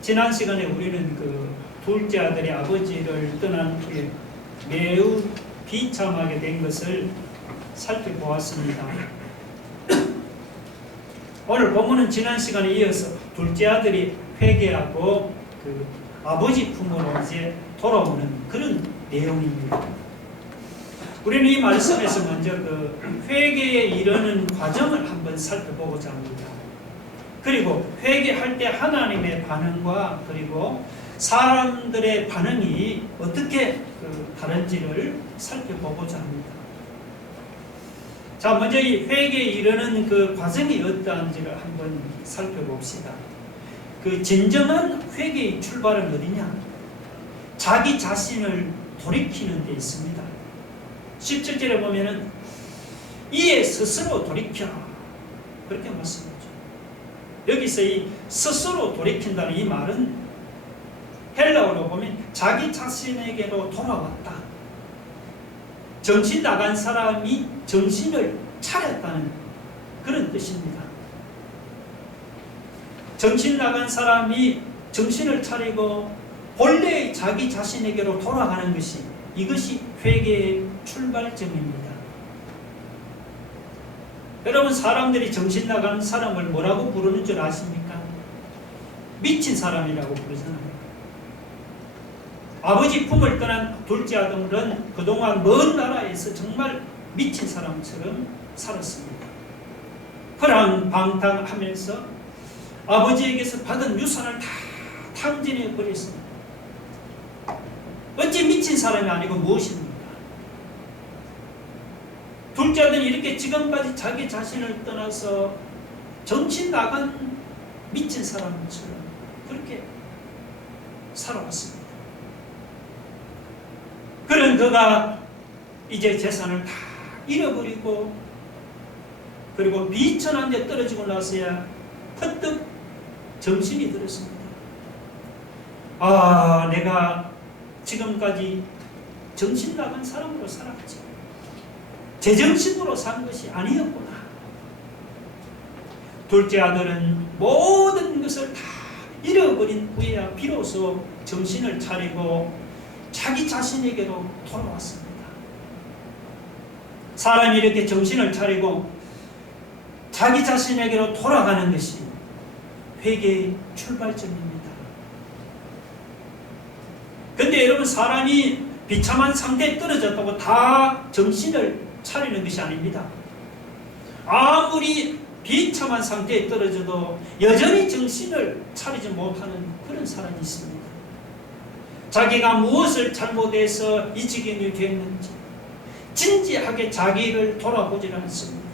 지난 시간에 우리는 그 둘째 아들이 아버지를 떠난 후에 매우 비참하게 된 것을 살펴보았습니다. 오늘 본문은 지난 시간에 이어서 둘째 아들이 회개하고 그 아버지 품으로 이제 돌아오는 그런 내용입니다. 우리는 이 말씀에서 먼저 그 회개에 이르는 과정을 한번 살펴보고자 합니다. 그리고 회개할 때 하나님의 반응과 그리고 사람들의 반응이 어떻게 다른지를 살펴보고자 합니다. 자, 먼저 이 회개에 이르는 그 과정이 어떠한지를 한번 살펴봅시다. 그 진정한 회개의 출발은 어디냐? 자기 자신을 돌이키는 데 있습니다. 17절에 보면은 이에 스스로 돌이켜 그렇게 말씀하죠. 여기서 이 스스로 돌이킨다는 이 말은 헬라어로 보면 자기 자신에게로 돌아왔다. 정신 나간 사람이 정신을 차렸다는 그런 뜻입니다. 정신 나간 사람이 정신을 차리고 본래의 자기 자신에게로 돌아가는 것이 이것이 회개의 출발점입니다. 여러분, 사람들이 정신 나가는 사람을 뭐라고 부르는 줄 아십니까? 미친 사람이라고 부르잖아요. 아버지 품을 떠난 둘째 아들은 그동안 먼 나라에서 정말 미친 사람처럼 살았습니다. 허랑방탕하면서 아버지에게서 받은 유산을 다 탕진해 버렸습니다. 어찌 미친 사람이 아니고 무엇입니까? 둘째 아들은 이렇게 지금까지 자기 자신을 떠나서 정신 나간 미친 사람처럼 그렇게 살아왔습니다. 그런 그가 이제 재산을 다 잃어버리고 그리고 비천한 데 떨어지고 나서야 퍼뜩 정신이 들었습니다. 아, 내가 지금까지 정신 나간 사람으로 살았지. 제정신으로 산 것이 아니었구나. 둘째 아들은 모든 것을 다 잃어버린 후에야 비로소 정신을 차리고 자기 자신에게로 돌아왔습니다. 사람이 이렇게 정신을 차리고 자기 자신에게로 돌아가는 것이 회개의 출발점입니다. 근데 여러분, 사람이 비참한 상태에 떨어졌다고 다 정신을 차리는 것이 아닙니다. 아무리 비참한 상태에 떨어져도 여전히 정신을 차리지 못하는 그런 사람이 있습니다. 자기가 무엇을 잘못해서 이 지경이 됐는지 진지하게 자기를 돌아보지 않습니다.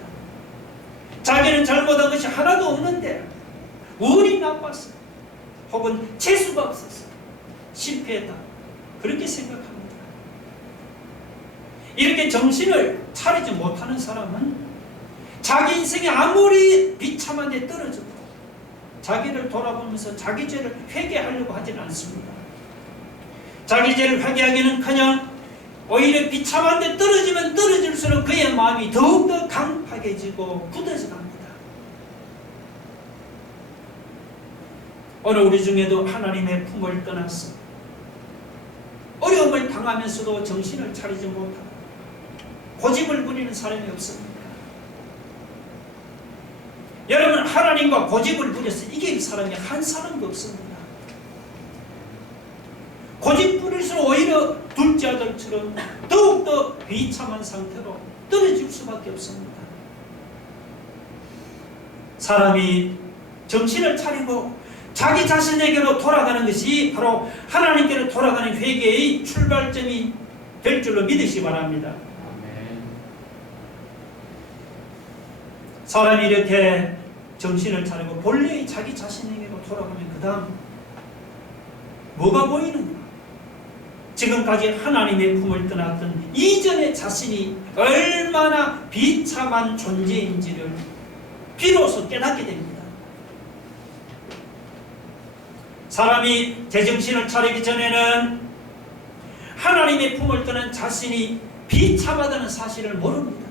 자기는 잘못한 것이 하나도 없는데 운이 나빴어, 혹은 재수가 없었어, 실패했다, 그렇게 생각합니다. 이렇게 정신을 차리지 못하는 사람은 자기 인생에 아무리 비참한 데 떨어져도 자기를 돌아보면서 자기 죄를 회개하려고 하지는 않습니다. 자기 죄를 회개하기는커녕 오히려 비참한 데 떨어지면 떨어질수록 그의 마음이 더욱더 강팍해지고 굳어져 갑니다. 오늘 우리 중에도 하나님의 품을 떠나서 어려움을 당하면서도 정신을 차리지 못하고 고집을 부리는 사람이 없습니까? 여러분, 하나님과 고집을 부려서 이길 사람이 한 사람도 없습니다. 고집 부릴수록 오히려 둘째 아들처럼 더욱더 비참한 상태로 떨어질 수밖에 없습니다. 사람이 정신을 차리고 자기 자신에게로 돌아가는 것이 바로 하나님께로 돌아가는 회개의 출발점이 될 줄로 믿으시기 바랍니다. 사람이 이렇게 정신을 차리고 본래의 자기 자신에게로 돌아가면 그 다음 뭐가 보이는가? 지금까지 하나님의 품을 떠났던 이전의 자신이 얼마나 비참한 존재인지를 비로소 깨닫게 됩니다. 사람이 제정신을 차리기 전에는 하나님의 품을 떠난 자신이 비참하다는 사실을 모릅니다.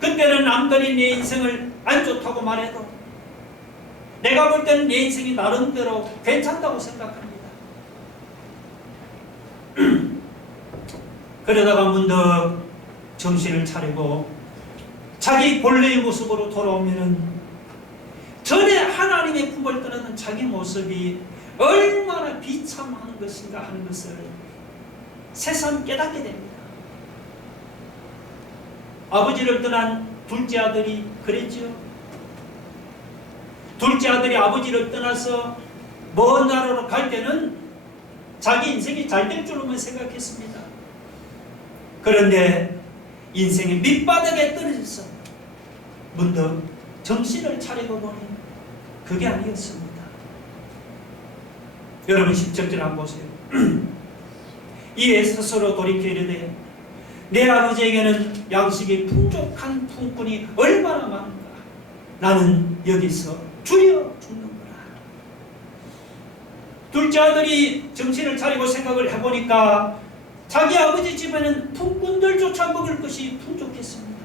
그때는 남들이 내 인생을 안 좋다고 말해도 내가 볼 때는 내 인생이 나름대로 괜찮다고 생각합니다. 그러다가 문득 정신을 차리고 자기 본래의 모습으로 돌아오면은 전에 하나님의 품을 떠나는 자기 모습이 얼마나 비참한 것인가 하는 것을 새삼 깨닫게 됩니다. 아버지를 떠난 둘째 아들이 그랬죠. 둘째 아들이 아버지를 떠나서 먼 나라로 갈 때는 자기 인생이 잘 될 줄로만 생각했습니다. 그런데 인생의 밑바닥에 떨어져서 문득 정신을 차리고 보니 그게 아니었습니다. 여러분 10절 한번 보세요. 이에 스스로 돌이켜 이르되 내 아버지에게는 양식이 풍족한 품꾼이 얼마나 많은가. 나는 여기서 주려 죽는구나. 둘째 아들이 정신을 차리고 생각을 해보니까 자기 아버지 집에는 품꾼들조차 먹을 것이 풍족했습니다.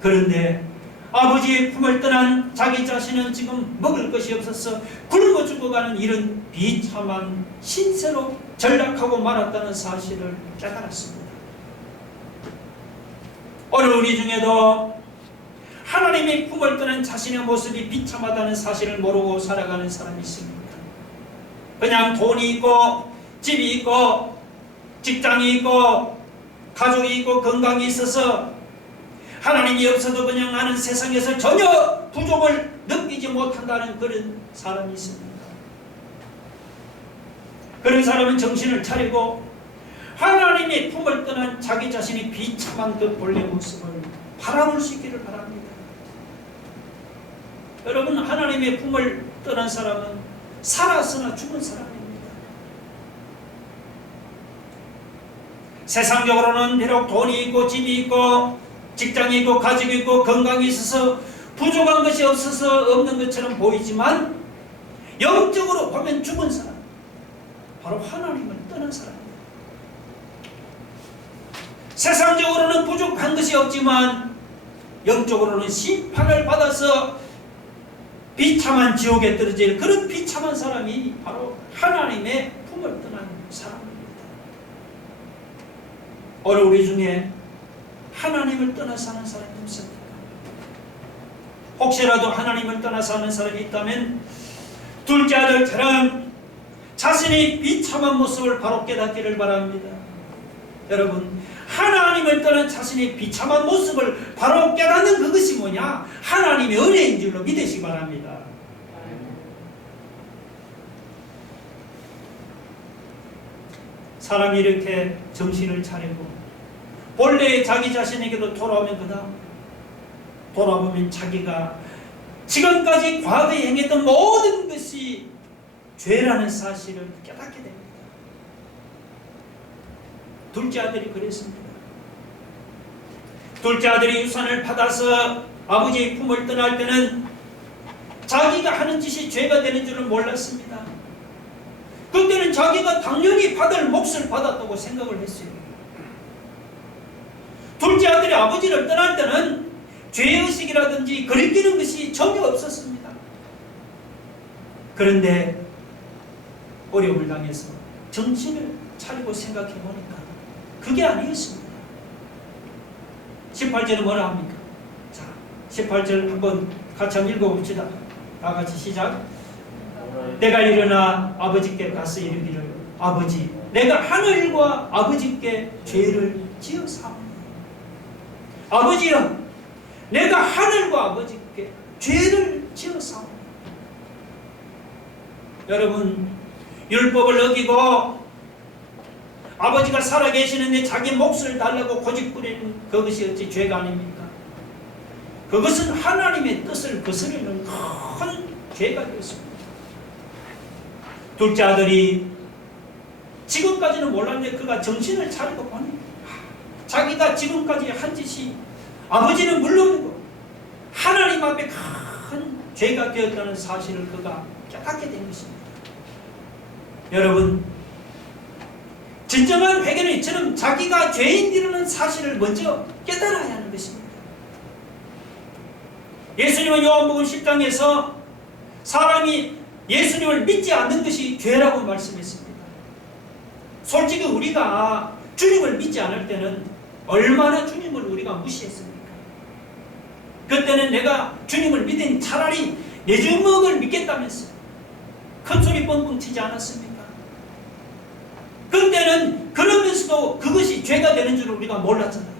그런데 아버지의 품을 떠난 자기 자신은 지금 먹을 것이 없어서 굶어 죽어가는 이런 비참한 신세로 전락하고 말았다는 사실을 깨달았습니다. 오늘 우리 중에도 하나님의 품을 떠난 자신의 모습이 비참하다는 사실을 모르고 살아가는 사람이 있습니다. 그냥 돈이 있고 집이 있고 직장이 있고 가족이 있고 건강이 있어서 하나님이 없어도 그냥 나는 세상에서 전혀 부족을 느끼지 못한다는 그런 사람이 있습니다. 그런 사람은 정신을 차리고 하나님의 품을 떠난 자기 자신이 비참한 그 본래 모습을 바라볼 수 있기를 바랍니다. 여러분, 하나님의 품을 떠난 사람은 살았으나 죽은 사람입니다. 세상적으로는 비록 돈이 있고 집이 있고 직장이 있고 가족이 있고 건강이 있어서 부족한 것이 없어서 없는 것처럼 보이지만 영적으로 보면 죽은 사람, 바로 하나님을 떠난 사람입니다. 세상적으로는 부족한 것이 없지만 영적으로는 심판을 받아서 비참한 지옥에 떨어질 그런 비참한 사람이 바로 하나님의 품을 떠난 사람입니다. 오늘 우리 중에 하나님을 떠나 사는 사람이 없습니까? 혹시라도 하나님을 떠나 사는 사람이 있다면 둘째 아들처럼 자신의 비참한 모습을 바로 깨닫기를 바랍니다. 여러분, 하나님을 떠난 자신의 비참한 모습을 바로 깨닫는 그것이 뭐냐? 하나님의 은혜인 줄로 믿으시기 바랍니다. 사람이 이렇게 정신을 차리고 본래의 자기 자신에게도 돌아오면 그다음 돌아보면 자기가 지금까지 과거에 행했던 모든 것이 죄라는 사실을 깨닫게 됩니다. 둘째 아들이 그랬습니다. 둘째 아들이 유산을 받아서 아버지의 품을 떠날 때는 자기가 하는 짓이 죄가 되는 줄은 몰랐습니다. 그때는 자기가 당연히 받을 몫을 받았다고 생각을 했어요. 둘째 아들이 아버지를 떠날 때는 죄의식이라든지 거리끼는 것이 전혀 없었습니다. 그런데 어려움을 당해서 정신을 차리고 생각해 보니까 그게 아니었습니다. 18절은 뭐라 합니까? 자, 18절 한번 같이 한번 읽어봅시다. 다 같이 시작. 내가 일어나 아버지께 가서 이르기를 아버지, 내가 하늘과 아버지께 죄를 지었사오니. 아버지여, 내가 하늘과 아버지께 죄를 지었사오니. 여러분, 율법을 어기고 아버지가 살아계시는데 자기 몫을 달라고 고집부리는 그것이 어찌 죄가 아닙니까? 그것은 하나님의 뜻을 거스르는 큰 죄가 되었습니다. 둘째 아들이 지금까지는 몰랐는데 그가 정신을 차리고 보니 자기가 지금까지 한 짓이 아버지는 물론이고 하나님 앞에 큰 죄가 되었다는 사실을 그가 깨닫게 된 것입니다. 여러분, 진정한 회개는 이처럼 자기가 죄인이라는 사실을 먼저 깨달아야 하는 것입니다. 예수님은 요한복음 10장에서 사람이 예수님을 믿지 않는 것이 죄라고 말씀했습니다. 솔직히 우리가 주님을 믿지 않을 때는 얼마나 주님을 우리가 무시했습니까? 그때는 내가 주님을 믿으니 차라리 내 주먹을 믿겠다면서 큰 소리 뻥뻥 치지 않았습니까? 그때는 그러면서도 그것이 죄가 되는 줄 우리가 몰랐잖아요.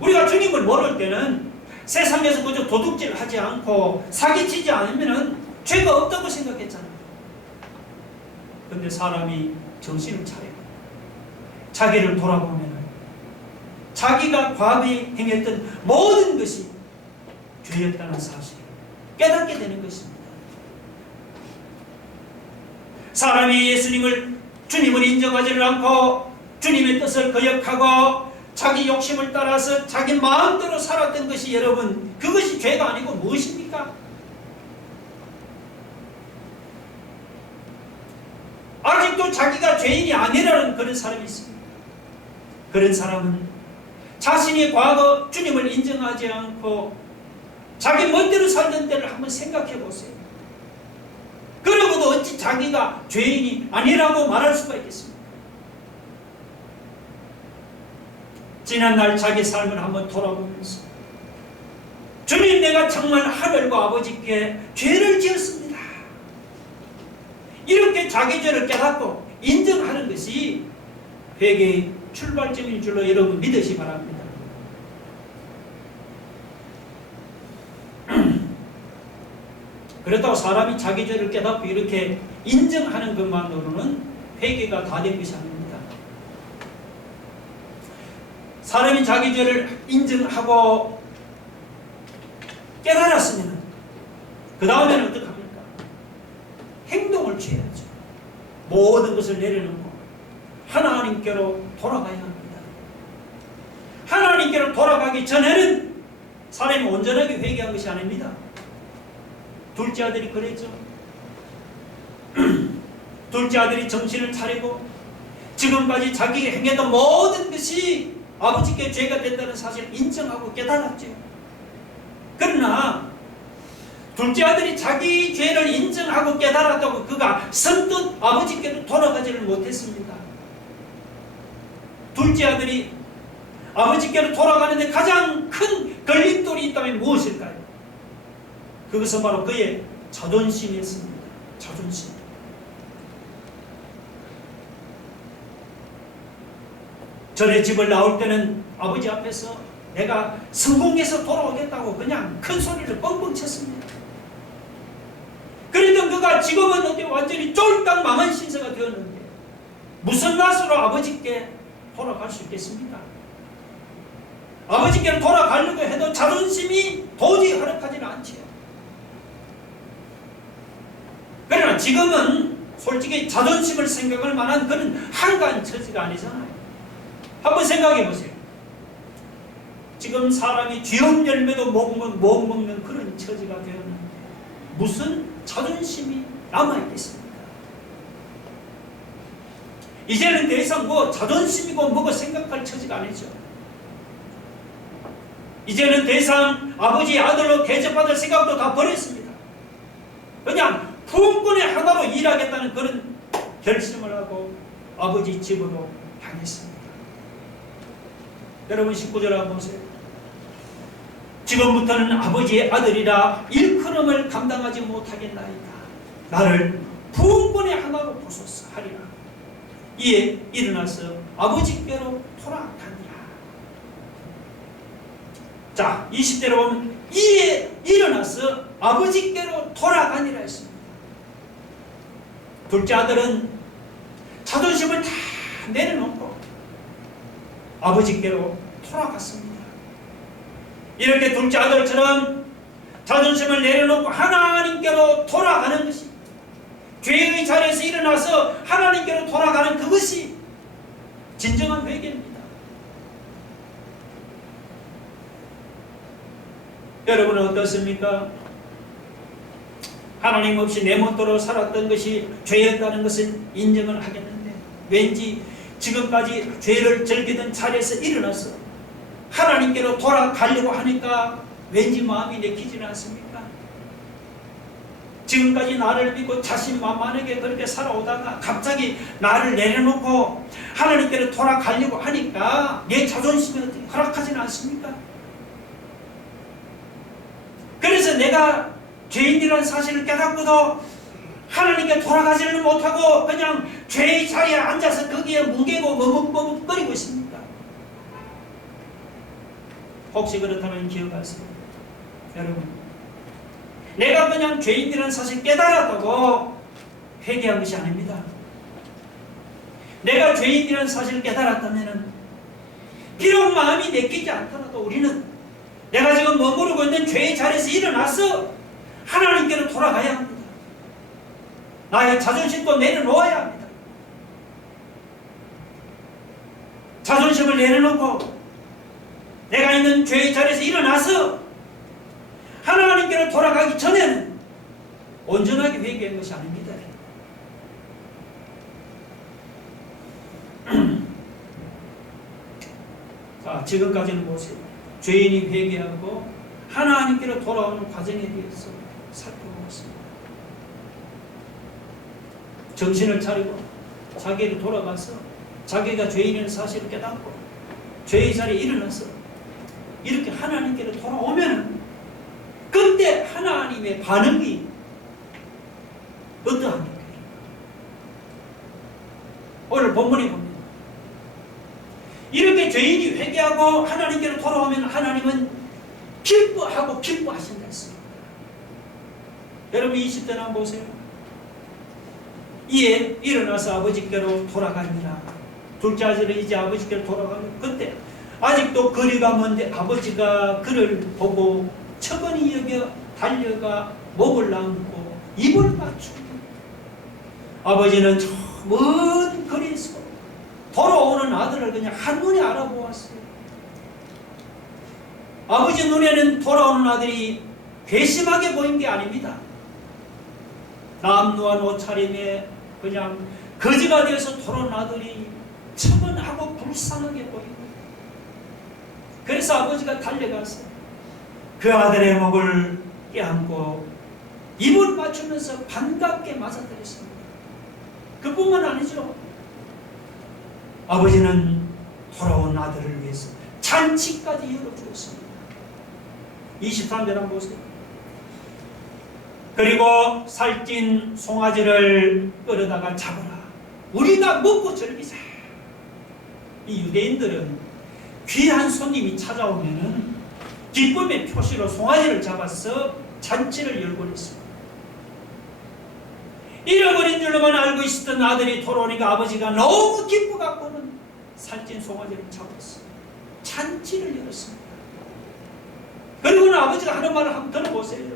우리가 주님을 모를 때는 세상에서 그저 도둑질 하지 않고 사기치지 않으면 죄가 없다고 생각했잖아요. 근데 사람이 정신을 차리고 자기를 돌아보면 자기가 과거에 행했던 모든 것이 죄였다는 사실을 깨닫게 되는 것입니다. 사람이 예수님을 주님을 인정하지를 않고 주님의 뜻을 거역하고 자기 욕심을 따라서 자기 마음대로 살았던 것이 여러분 그것이 죄가 아니고 무엇입니까? 아직도 자기가 죄인이 아니라는 그런 사람이 있습니다. 그런 사람은 자신이 과거 주님을 인정하지 않고 자기 멋대로 살던 때를 한번 생각해 보세요. 그러고도 어찌 자기가 죄인이 아니라고 말할 수가 있겠습니까? 지난날 자기 삶을 한번 돌아보면서 주님, 내가 정말 하늘과 아버지께 죄를 지었습니다. 이렇게 자기 죄를 깨닫고 인정하는 것이 회개의 출발점인 줄로 여러분 믿으시 바랍니다. 그렇다고 사람이 자기 죄를 깨닫고 이렇게 인정하는 것만으로는 회개가 다 된 것이 아닙니다. 사람이 자기 죄를 인정하고 깨달았으면 그 다음에는 어떻게 합니까? 행동을 취해야죠. 모든 것을 내려놓고 하나님께로 돌아가야 합니다. 하나님께로 돌아가기 전에는 사람이 온전하게 회개한 것이 아닙니다. 둘째 아들이 그랬죠. 둘째 아들이 정신을 차리고 지금까지 자기가 행했던 모든 것이 아버지께 죄가 된다는 사실을 인정하고 깨달았죠. 그러나 둘째 아들이 자기 죄를 인정하고 깨달았다고 그가 선뜻 아버지께로 돌아가지를 못했습니다. 둘째 아들이 아버지께로 돌아가는데 가장 큰 걸림돌이 있다면 무엇일까요? 그것은 바로 그의 자존심이었습니다. 자존심. 전에 집을 나올 때는 아버지 앞에서 내가 성공해서 돌아오겠다고 그냥 큰 소리를 뻥뻥 쳤습니다. 그랬던 그가 지금은 어때 완전히 쫄딱 망한 신세가 되었는데 무슨 맛으로 아버지께 돌아갈 수 있겠습니까? 아버지께로 돌아가려고 해도 자존심이 도저히 허락하지는 않지요. 그러나 지금은 솔직히 자존심을 생각할 만한 그런 한가한 처지가 아니잖아요. 한번 생각해 보세요. 지금 사람이 쥐업 열매도 못 먹는 그런 처지가 되었는데 무슨 자존심이 남아있겠습니까? 이제는 더 이상 뭐 자존심이고 뭐고 생각할 처지가 아니죠. 이제는 더 이상 아버지의 아들로 대접받을 생각도 다 버렸습니다. 그냥 부흥권의 하나로 일하겠다는 그런 결심을 하고 아버지 집으로 향했습니다. 여러분 19절 한번 보세요. 지금부터는 아버지의 아들이라 일컬음을 감당하지 못하겠나이다. 나를 부흥권의 하나로 보소서 하리라. 이에 일어나서 아버지께로 돌아가니라. 자, 20절에 보면 이에 일어나서 아버지께로 돌아가니라 했습니다. 둘째 아들은 자존심을 다 내려놓고 아버지께로 돌아갔습니다. 이렇게 둘째 아들처럼 자존심을 내려놓고 하나님께로 돌아가는 것이 죄의 자리에서 일어나서 하나님께로 돌아가는 그것이 진정한 회개입니다. 여러분은 어떻습니까? 하나님 없이 내 멋대로 살았던 것이 죄였다는 것은 인정을 하겠는데 왠지 지금까지 죄를 즐기던 자리에서 일어나서 하나님께로 돌아가려고 하니까 왠지 마음이 내키지는 않습니까? 지금까지 나를 믿고 자신만만하게 그렇게 살아오다가 갑자기 나를 내려놓고 하나님께로 돌아가려고 하니까 내 자존심이 어떻게 허락하지는 않습니까? 그래서 내가 죄인이라는 사실을 깨닫고도 하나님께 돌아가지를 못하고 그냥 죄의 자리에 앉아서 거기에 뭉개고 머뭇머뭇거리고 있습니까? 혹시 그렇다면 기억하세요. 여러분, 내가 그냥 죄인이라는 사실 깨달았다고 회개한 것이 아닙니다. 내가 죄인이라는 사실을 깨달았다면 비록 마음이 내키지 않더라도 우리는 내가 지금 머무르고 있는 죄의 자리에서 일어나서 하나님께로 돌아가야 합니다. 나의 자존심도 내려놓아야 합니다. 자존심을 내려놓고 내가 있는 죄의 자리에서 일어나서 하나님께로 돌아가기 전에는 온전하게 회개한 것이 아닙니다. 자, 지금까지는 보세요. 죄인이 회개하고 하나님께로 돌아오는 과정에 대해서 살펴보았습니다. 정신을 차리고 자기를 돌아가서 자기가 죄인인 사실을 깨닫고 죄의 자리에 일어나서 이렇게 하나님께로 돌아오면 그때 하나님의 반응이 어떠합니까? 오늘 본문에 봅니다. 이렇게 죄인이 회개하고 하나님께로 돌아오면 하나님은 기뻐하고 기뻐하신다 했습니다. 여러분 20대나 한번 보세요. 이에 일어나서 아버지께로 돌아가니라. 둘째 아들은 이제 아버지께로 돌아가면 그때 아직도 거리가 먼데 아버지가 그를 보고 처근히 여겨 달려가 목을 안고 입을 맞추고 아버지는 저 먼 거리에서 돌아오는 아들을 그냥 한눈에 알아보았어요. 아버지 눈에는 돌아오는 아들이 괘씸하게 보인 게 아닙니다. 남루한 옷차림에 그냥 거지가 되어서 돌아온 아들이 처근하고 불쌍하게 보이고 그래서 아버지가 달려가서 그 아들의 목을 껴안고 입을 맞추면서 반갑게 맞아들였습니다. 그뿐만 아니죠. 아버지는 돌아온 아들을 위해서 잔치까지 열어주었습니다. 23절 한번 보세요. 그리고 살찐 송아지를 끌어다가 잡으라. 우리가 먹고 즐기자. 이 유대인들은 귀한 손님이 찾아오면은 기쁨의 표시로 송아지를 잡아서 잔치를 열고 있습니다. 잃어버린 줄로만 알고 있었던 아들이 돌아오니까 아버지가 너무 기뻐갖고는 살찐 송아지를 잡았어요. 잔치를 열었습니다. 그리고는 아버지가 하는 말을 한번 들어보세요.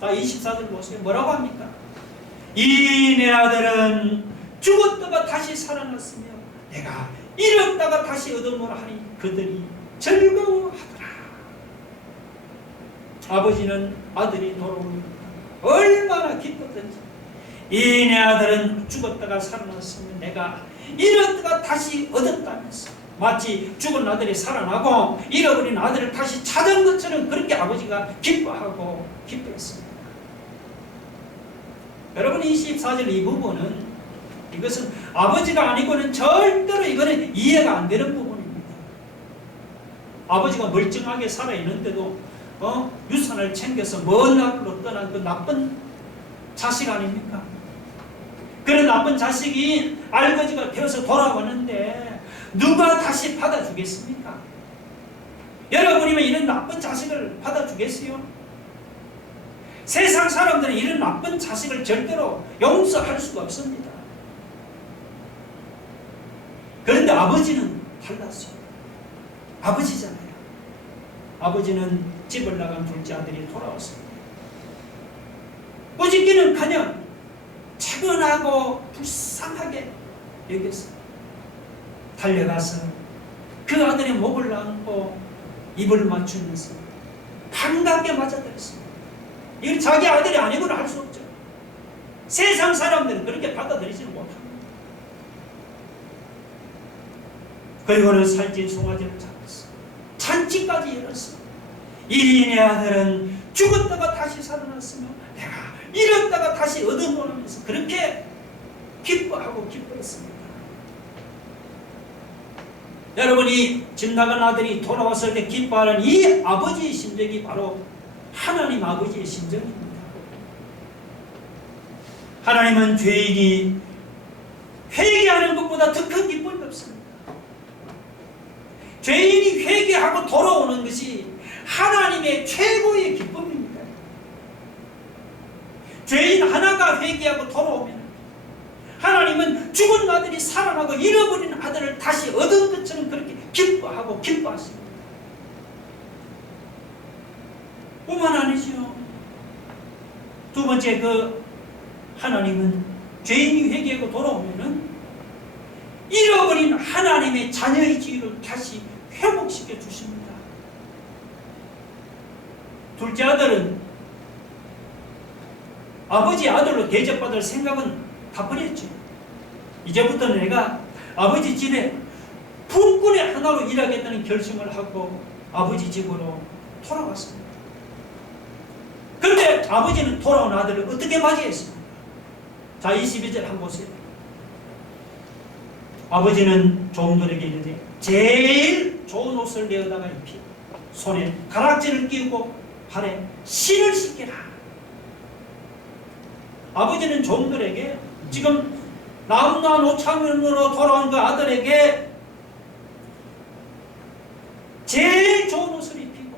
자, 24절 보세요. 뭐라고 합니까? 이 내 아들은 죽었다가 다시 살아났으며 내가 잃었다가 다시 얻어노라 하니 그들이 즐거워하더라. 아버지는 아들이 돌아오니까 얼마나 기뻤던지 이 내 아들은 죽었다가 살아났으면 내가 잃었다가 다시 얻었다면서 마치 죽은 아들이 살아나고 잃어버린 아들을 다시 찾은 것처럼 그렇게 아버지가 기뻐하고 기뻐했습니다. 여러분 24절 이 부분은 이것은 아버지가 아니고는 절대로 이거는 이해가 안 되는 부분입니다. 아버지가 멀쩡하게 살아있는데도 유산을 챙겨서 먼 나라로 떠난 그 나쁜 자식 아닙니까? 그런 나쁜 자식이 알거지가 되어서 돌아오는데 누가 다시 받아주겠습니까? 여러분이면 이런 나쁜 자식을 받아주겠어요? 세상 사람들은 이런 나쁜 자식을 절대로 용서할 수가 없습니다. 그런데 아버지는 달랐어요. 아버지잖아요. 아버지는 집을 나간 둘째 아들이 돌아왔습니다. 꼬집기는 그냥 차분하고 불쌍하게 여겼어요. 달려가서 그 아들의 목을 안고 입을 맞추면서 반갑게 맞아들였습니다. 이건 자기 아들이 아니고는 할 수 없죠. 세상 사람들은 그렇게 받아들이지는 못합니다. 그리고는 살찐 송아지를 잡았어. 잔치까지 열었어. 이리인의 아들은 죽었다가 다시 살아났으며 내가 잃었다가 다시 얻어놓으면서 그렇게 기뻐하고 기뻐했습니다. 여러분이 집 나간 아들이 돌아왔을 때 기뻐하는 이 아버지의 심정이 바로 하나님 아버지의 심정입니다. 하나님은 죄인이 회개하는 것보다 더 큰 기쁨이 없습니다. 죄인이 회개하고 돌아오는 것이 하나님의 최고의 기쁨입니다. 죄인 하나가 회개하고 돌아오면 하나님은 죽은 아들이 살아나고 잃어버린 아들을 다시 얻은 것처럼 그렇게 기뻐하고 기뻐하십니다. 뿐만 아니죠. 두 번째, 하나님은 죄인이 회개하고 돌아오면은 잃어버린 하나님의 자녀의 지위를 다시 회복시켜 주십니다. 둘째 아들은 아버지 아들로 대접받을 생각은 다 버렸죠. 이제부터는 내가 아버지 집에 품꾼의 하나로 일하겠다는 결심을 하고 아버지 집으로 돌아왔습니다. 그런데 아버지는 돌아온 아들을 어떻게 맞이했습니까? 자, 22절 한번 보세요. 아버지는 종들에게 이르되 제일 좋은 옷을 내어다가 입히고 손에 가락지를 끼우고 발에 신을 신기라. 아버지는 종들에게 지금 남남 오창으로 돌아온 그 아들에게 제일 좋은 옷을 입히고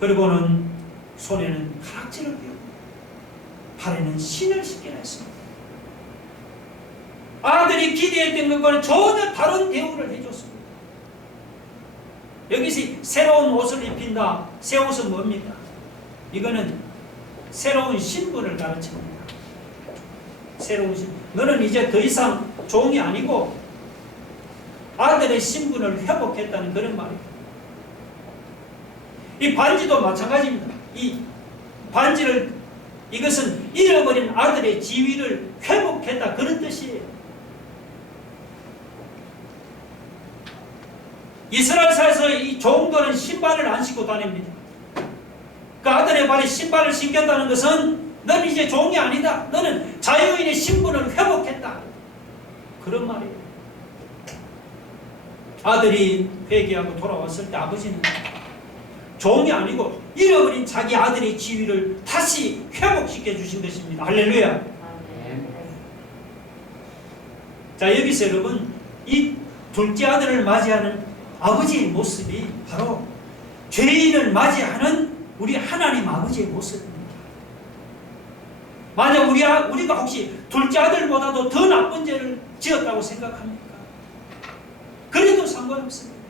그리고는 손에는 가락지를 끼우고 발에는 신을 신기라 했습니다. 아들이 기대했던 것과는 전혀 다른 대우를 해줬습니다. 여기서 새로운 옷을 입힌다. 새 옷은 뭡니까? 이거는 새로운 신분을 가르칩니다. 새로운 신분. 너는 이제 더 이상 종이 아니고 아들의 신분을 회복했다는 그런 말입니다. 이 반지도 마찬가지입니다. 이 반지를 이것은 잃어버린 아들의 지위를 회복했다 그런 뜻이에요. 이스라엘사에서 이 종들은 신발을 안 신고 다닙니다. 그 아들의 발에 신발을 신겼다는 것은 너는 이제 종이 아니다. 너는 자유인의 신분을 회복했다. 그런 말이에요. 아들이 회개하고 돌아왔을 때 아버지는 종이 아니고 잃어버린 자기 아들의 지위를 다시 회복시켜 주신 것입니다. 할렐루야. 자, 여기서 여러분 이 둘째 아들을 맞이하는 아버지의 모습이 바로 죄인을 맞이하는 우리 하나님 아버지의 모습입니다. 만약 우리가 혹시 둘째 아들보다도 더 나쁜 죄를 지었다고 생각합니까? 그래도 상관없습니다.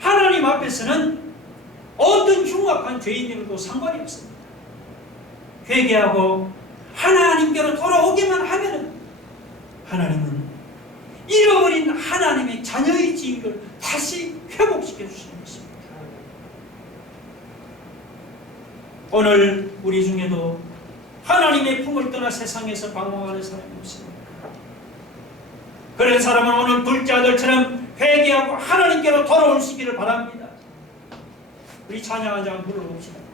하나님 앞에서는 어떤 흉악한 죄인이라도 상관이 없습니다. 회개하고 하나님께로 돌아오기만 하면은 하나님은 잃어버린 하나님의 자녀의 지위를 다시 회복시켜 주시는 것입니다. 오늘 우리 중에도 하나님의 품을 떠나 세상에서 방황하는 사람이 없습니다. 그런 사람은 오늘 둘째 아들처럼 회개하고 하나님께로 돌아오시기를 바랍니다. 우리 찬양 한 장 불러봅시다.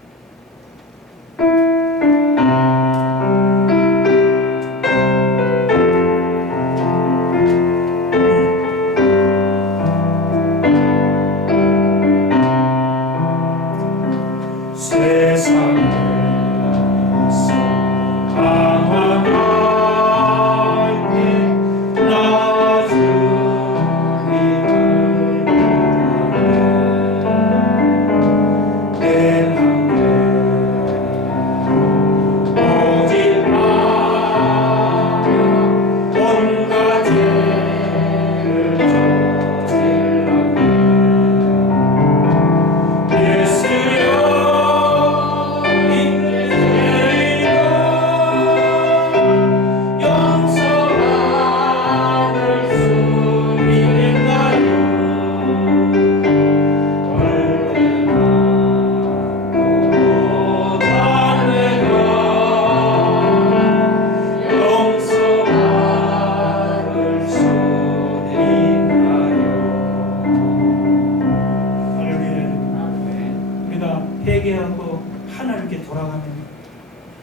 우리가 회개하고 하나님께 돌아가면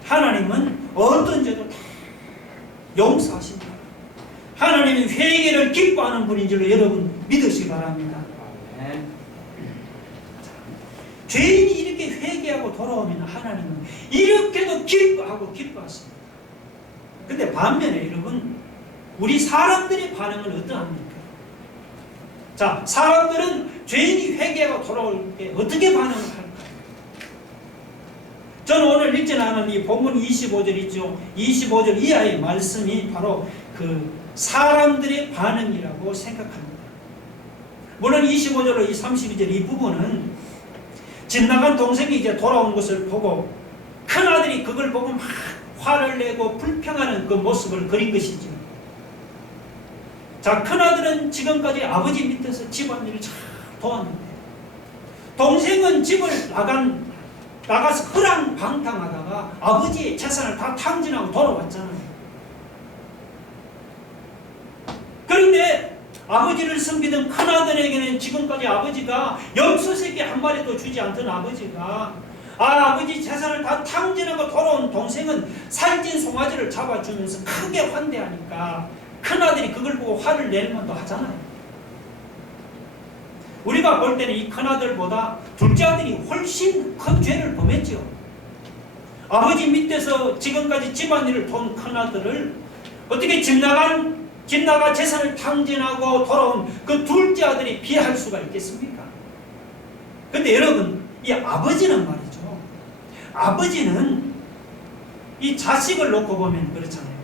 하나님은 어떤 죄도 다 용서하신다. 하나님은 회개를 기뻐하는 분인 줄로 여러분 믿으시기 바랍니다. 죄인이 이렇게 회개하고 돌아오면 하나님은 이렇게도 기뻐하고 기뻐하십니다. 근데 반면에 여러분, 우리 사람들의 반응은 어떠합니까? 자, 사람들은 죄인이 회개하고 돌아올 때 어떻게 반응을 할까요? 저는 오늘 읽지 않은 이 본문 25절 있죠. 25절 이하의 말씀이 바로 그 사람들의 반응이라고 생각합니다. 물론 25절로 이 32절 이 부분은 집 나간 동생이 이제 돌아온 것을 보고 큰아들이 그걸 보고 막 화를 내고 불평하는 그 모습을 그린 것이죠. 자, 큰아들은 지금까지 아버지 밑에서 집안일을 잘 도왔는데 동생은 집을 나가서 허랑방탕하다가 아버지의 재산을 다 탕진하고 돌아왔잖아요. 그런데 아버지를 섬기던 큰아들에게는 지금까지 아버지가 염소새끼 한 마리도 주지 않던 아버지가 아버지 재산을 다 탕진하고 돌아온 동생은 살찐 송아지를 잡아주면서 크게 환대하니까 큰아들이 그걸 보고 화를 낼 만도 하잖아요. 우리가 볼 때는 이 큰아들보다 둘째 아들이 훨씬 큰 죄를 범했죠. 아버지 밑에서 지금까지 집안일을 도운 큰아들을 어떻게 집 나가 재산을 탕진하고 돌아온 그 둘째 아들이 비할 수가 있겠습니까? 근데 여러분, 이 아버지는 말이죠. 아버지는 이 자식을 놓고 보면 그렇잖아요.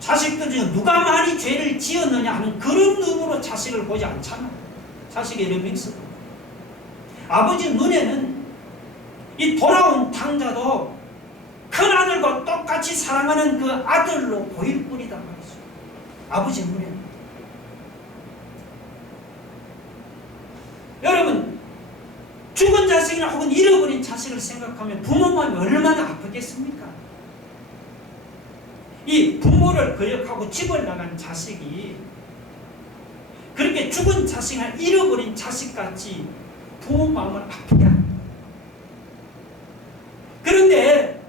자식들 중에 누가 많이 죄를 지었느냐 하는 그런 눈으로 자식을 보지 않잖아요. 자식의 리믹스도. 아버지 눈에는 이 돌아온 탕자도 큰아들과 똑같이 사랑하는 그 아들로 보일 뿐이다 말이죠. 아버지 눈에는. 여러분, 죽은 자식이나 혹은 잃어버린 자식을 생각하면 부모 마음이 얼마나 아프겠습니까? 이 부모를 거역하고 집을 나간 자식이 그렇게 죽은 자식이나 잃어버린 자식같이 부모 마음을 아프게 합니다. 그런데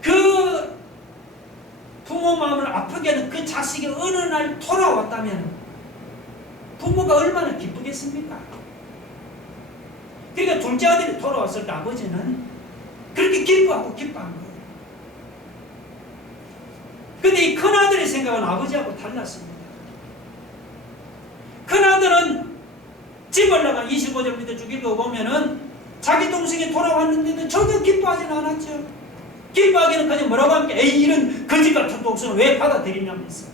그 부모 마음을 아프게 하는 그 자식이 어느 날 돌아왔다면 부모가 얼마나 기쁘겠습니까? 그러니까 둘째 아들이 돌아왔을 때 아버지는 그렇게 기뻐하고 기뻐한 거예요. 근데 이 큰아들의 생각은 아버지하고 달랐습니다. 큰아들은 집을 나가 25절부터 쭉 읽어보면은 자기 동생이 돌아왔는데도 전혀 기뻐하지는 않았죠. 기뻐하기는 그냥 뭐라고 하니까 에이 이런 거지 같은 동생을 왜 받아들이냐면서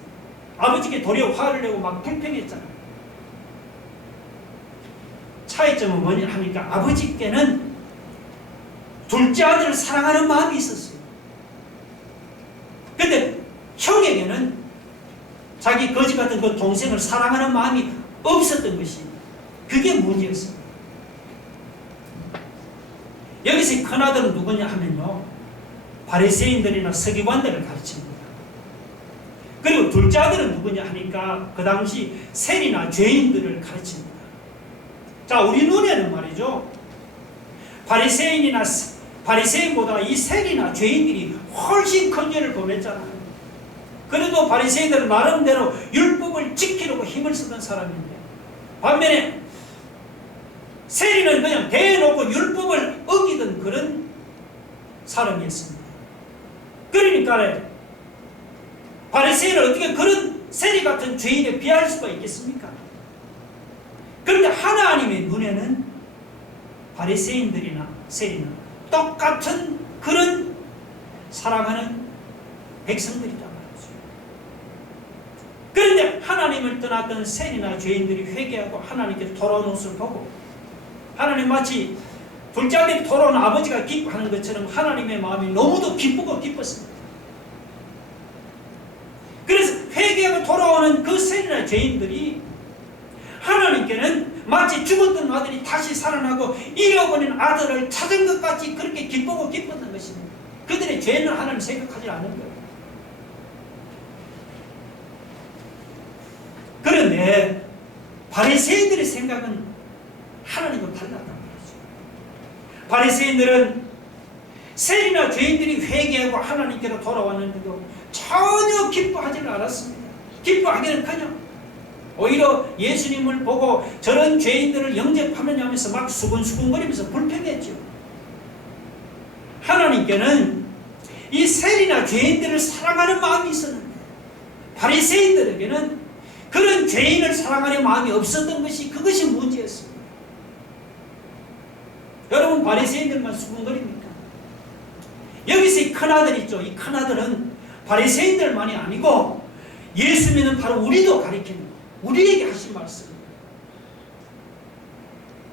아버지께 도리어 화를 내고 막 불평했잖아요. 차이점은 뭐냐 하니까 아버지께는 둘째 아들을 사랑하는 마음이 있었어요. 근데 형에게는 자기 거지 같은 그 동생을 사랑하는 마음이 없었던 것이 그게 문제였습니다. 여기서 큰아들은 누구냐 하면요, 바리새인들이나 서기관들을 가르칩니다. 그리고 둘째 아들은 누구냐 하니까 그 당시 세리나 죄인들을 가르칩니다. 자, 우리 눈에는 말이죠, 바리새인보다 이 세리나 죄인들이 훨씬 큰 죄를 범했잖아요. 그래도 바리새인들은 나름대로 율법을 지키려고 힘을 쓰던 사람인데 반면에 세리는 그냥 대놓고 율법을 어기던 그런 사람이었습니다. 그러니까 바리새인은 어떻게 그런 세리 같은 죄인에 비할 수가 있겠습니까? 그런데 하나님의 눈에는 바리새인들이나 세리나 똑같은 그런 사랑하는 백성들이다 말이죠. 그런데 하나님을 떠났던 세리나 죄인들이 회개하고 하나님께 돌아오는 것을 보고 하나님 마치 둘째 아들이 돌아온 아버지가 기뻐하는 것처럼 하나님의 마음이 너무도 기쁘고 기뻤습니다. 그래서 회개하고 돌아오는 그 세리나 죄인들이 하나님께는 마치 죽었던 아들이 다시 살아나고 잃어버린 아들을 찾은 것 같이 그렇게 기쁘고 기뻤던 것입니다. 그들의 죄는 하나님 생각하지 않은 거예요. 그런데 바리새인들의 생각은 하나님과 달랐단 말이죠. 바리새인들은 세리나 죄인들이 회개하고 하나님께로 돌아왔는데도 전혀 기뻐하지는 않았습니다. 기뻐하기는커녕 오히려 예수님을 보고 저런 죄인들을 영접하느냐 하면서 막 수근수근거리면서 불평했죠. 하나님께는 이 세리나 죄인들을 사랑하는 마음이 있었는데 바리새인들에게는 그런 죄인을 사랑하는 마음이 없었던 것이 그것이 문제였습니다. 여러분 바리새인들만 수근거립니까? 여기서 이 큰아들 있죠. 이 큰아들은 바리새인들만이 아니고 예수 믿는 바로 우리도 가리키는 우리에게 하신 말씀입니다.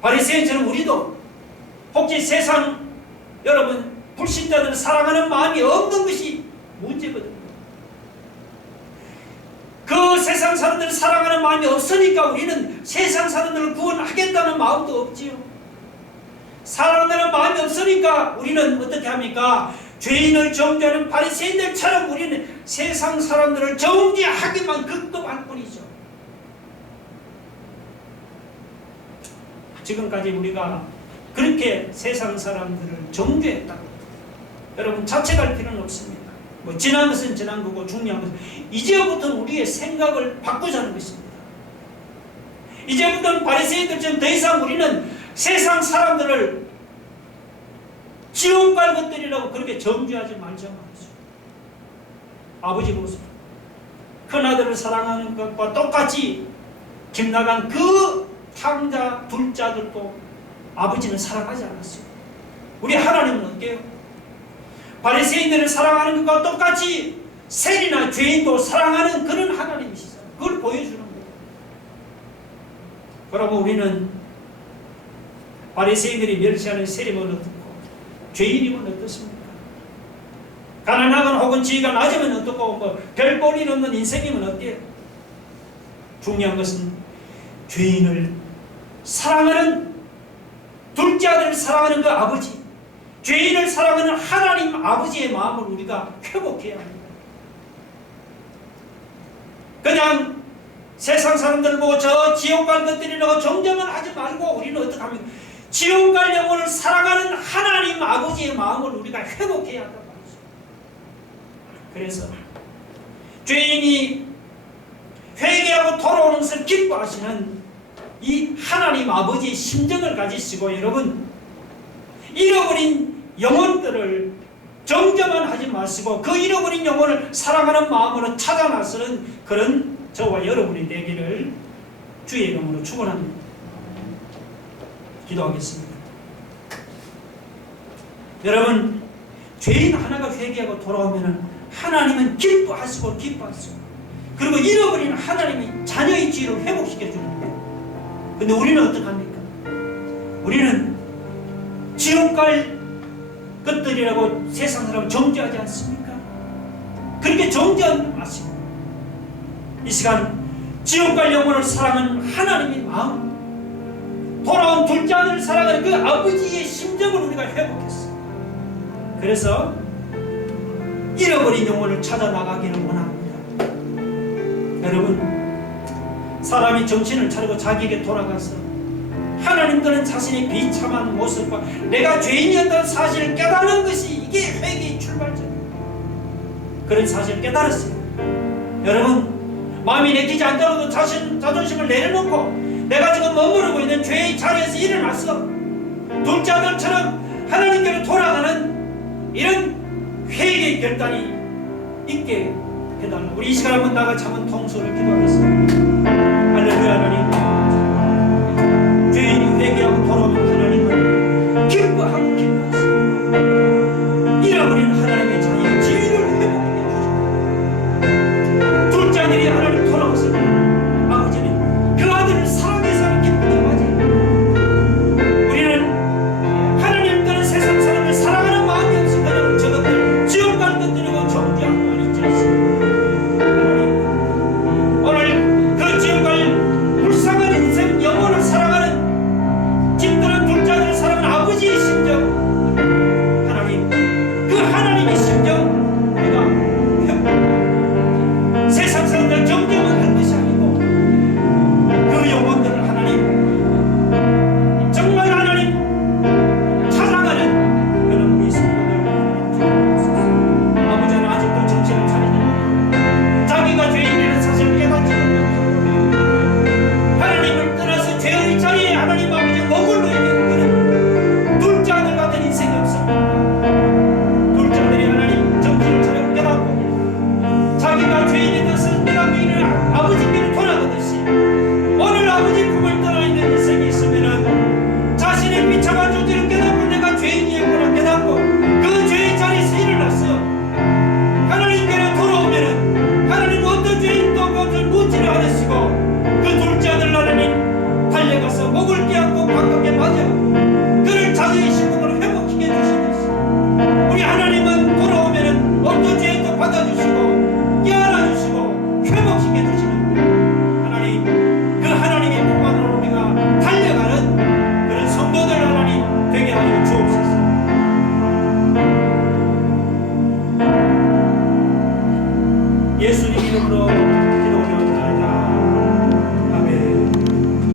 바리새인처럼 우리도 혹시 세상 여러분 불신자들을 사랑하는 마음이 없는 것이 문제거든요. 그 세상 사람들을 사랑하는 마음이 없으니까 우리는 세상 사람들을 구원하겠다는 마음도 없지요. 사랑하는 마음이 없으니까 우리는 어떻게 합니까? 죄인을 정죄하는 바리새인들처럼 우리는 세상 사람들을 정죄하기만 급급할 뿐이죠. 지금까지 우리가 그렇게 세상 사람들을 정죄했다고 여러분 자책할 필요는 없습니다. 뭐 지난 것은 지난 거고 중요한 것은 이제부터는 우리의 생각을 바꾸자는 것입니다. 이제부터는 바리새인들처럼 더 이상 우리는 세상 사람들을 지옥 갈 것들이라고 그렇게 정죄하지 말자 말이죠. 아버지 모습 큰아들을 사랑하는 것과 똑같이 김나간 그 탕자 둘째 아들도 아버지는 사랑하지 않았어요. 우리 하나님은 어때요? 바리새인들을 사랑하는 것과 똑같이 세리나 죄인도 사랑하는 그런 하나님이시죠. 그걸 보여주는 거예요. 그러면 우리는 바리새인들이 멸시하는 세리면 어떻고 죄인이면 어떻습니까? 가난하거나 혹은 지위가 낮으면 어떻고 뭐 별 볼 일 없는 인생이면 어때요? 중요한 것은 죄인을 사랑하는 둘째 아들을 사랑하는 그 아버지, 죄인을 사랑하는 하나님 아버지의 마음을 우리가 회복해야 합니다. 그냥 세상 사람들 보고 저 지옥 갈 것들이라고 정죄만 하지 말고 우리는 어떻게 합니까? 지옥 갈 영혼을 사랑하는 하나님 아버지의 마음을 우리가 회복해야 한단 말이죠. 그래서 죄인이 회개하고 돌아오는 것을 기뻐하시는 이 하나님 아버지의 심정을 가지시고 여러분 잃어버린 영혼들을 정죄만 하지 마시고 그 잃어버린 영혼을 사랑하는 마음으로 찾아 나서는 그런 저와 여러분이 되기를 주의 이름으로 축원합니다. 기도하겠습니다. 여러분 죄인 하나가 회개하고 돌아오면 하나님은 기뻐하시고 기뻐하시고 그리고 잃어버린 하나님이 자녀의 지위를 회복시켜 주는 거예요. 근데 우리는 어떡합니까? 우리는 지옥 갈 것들이라고 세상 사람을 정죄하지 않습니까? 그렇게 정죄하지 마시고 이 시간 지옥 갈 영혼을 사랑하는 하나님의 마음, 돌아온 둘째 아들을 사랑하는 그 아버지의 심정을 우리가 회복했어요. 그래서 잃어버린 영혼을 찾아 나가기를 원합니다. 여러분 사람이 정신을 차리고 자기에게 돌아가서 하나님들은 자신의 비참한 모습과 내가 죄인이었다는 사실을 깨닫는 것이 이게 회개의 출발점이에요. 그런 사실을 깨달았어요. 여러분 마음이 내키지 않더라도 자존심을 내려놓고 내가 지금 머무르고 있는 죄의 자리에서 일어나서 둘째 아들처럼 하나님께로 돌아가는 이런 회개의 결단이 있게 해달라. 우리 이 시간 한번 나가 참은 통수를 기도하겠습니다. 할렐루야. 하나님 죄인이 회개하고 돌아오면 하나님은 기뻐하고 기뻐하십니다. 잃어버린 하나님의 자녀의 지위를 회복해 주시고 둘째 아들이 하나님 돌아와서 아버지는 그 아들을 사랑해서 하는 기쁨이 맞아요. 우리는 하나님 또는 세상 사람을 사랑하는 마음이 없을 거라면 저것들 지옥 갈 것들이고 정죄하고 있지 않습니까? 오늘 그 지옥 갈 예수님 이름으로